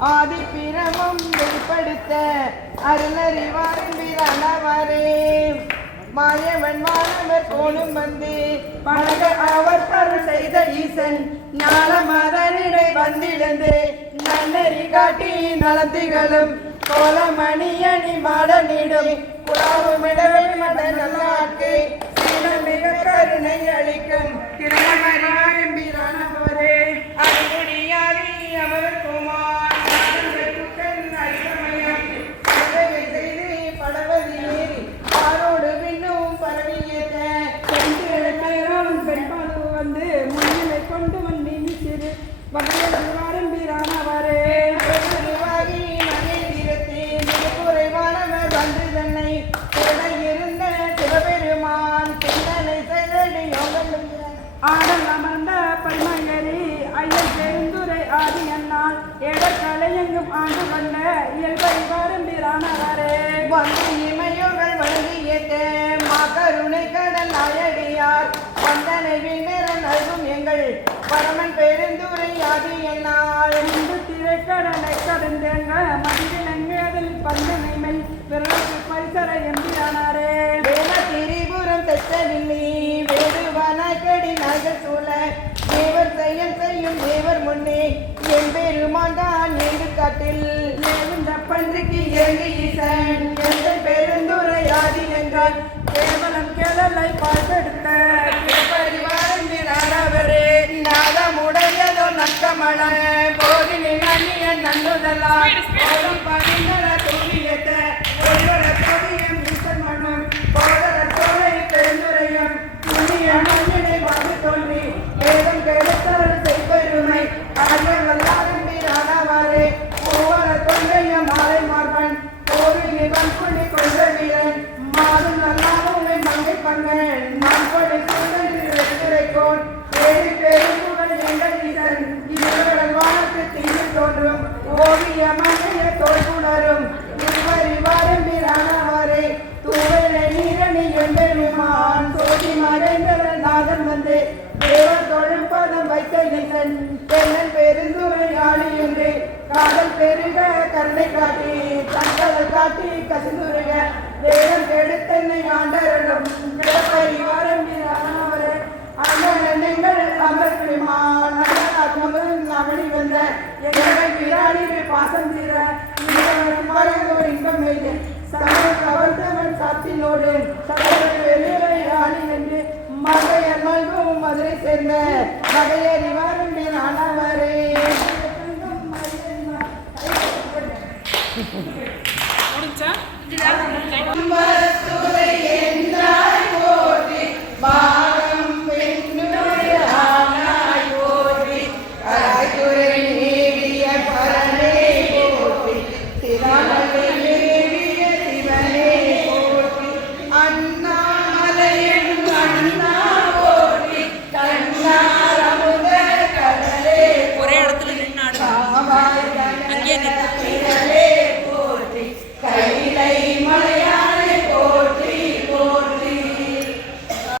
ஆதி பிரமம் வெளிப்படுத்த அருளறிவாரின் வீரானவரே மாயவன் மாணவர் போலும் வந்து பழக அவர் தருள் செய்த ஈசன் ஞான மதனிடை வந்திழந்து நன்னறி காட்டி நலத்திகளும் கோலமணியணி மாடனிடும். புறாவுமிடவை மத நல்லாக்கு. ஆடல் அமர்ந்த பரிமங்கரி ஐயன் பெருந்துரை ஆதி என்னால் ஏடக்கலை எங்கும் ஆண்டு வந்த இயல்பை வீரானவரே வந்து இமையோகள் வழங்கியத மாகருணை கடல் நாயடியார் வந்தனை எங்கள் பரமன் பெருந்துரை விரலுக்கு பரிசர எம்பிரானாரே. வேல திரிபுரம் தெச்சவில்லி வேடுவனாய்க்கடி நாய்கள் சூழ தேவர் செயல் செய்யும் தேவர் முன்னே என் பெருமான் தான் எங்கு காட்டில். இந்த பன்றிக்கு இறங்கி ஈசன் எந்த பெருந்துரை ஆதி என்றால் கேவலம் கேளலை பார்த்தெடுத்த பரிவாரே நாதமுடையதோ நக்கமண போதினி நன்னிய நன்னுதலால் காதல் பெருக கருணை காட்டி தங்கள் காட்டி கசிந்துரைய தேவன் கெடுத்தன்னை ஆண்டரனும். மறைந்தோர் இன்பம் கவர்ந்தவன் ராணி என்று மகையர் மல்கும் மதுரை சேர்ந்த மகையர்